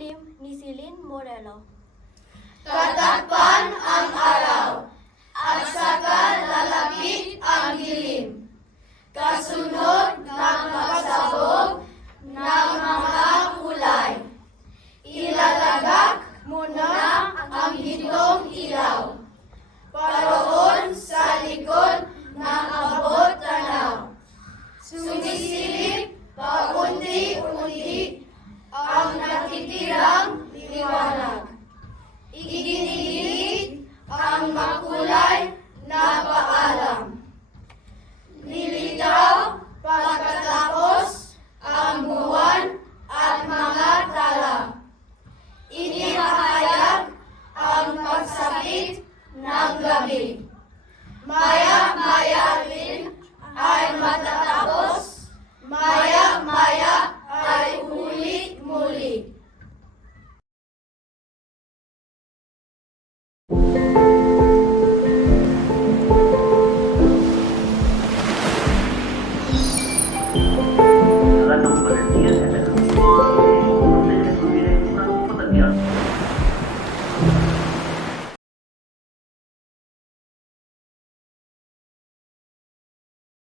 Muslim ni Celine Morelo. Tatakpan ang araw at saka lalapit ang dilim. Kasunod ng pagsabog ng mga kulay. Ilalagak muna ang hitong ilaw. Paroon sa likod ng abot tanaw. Sumisip My.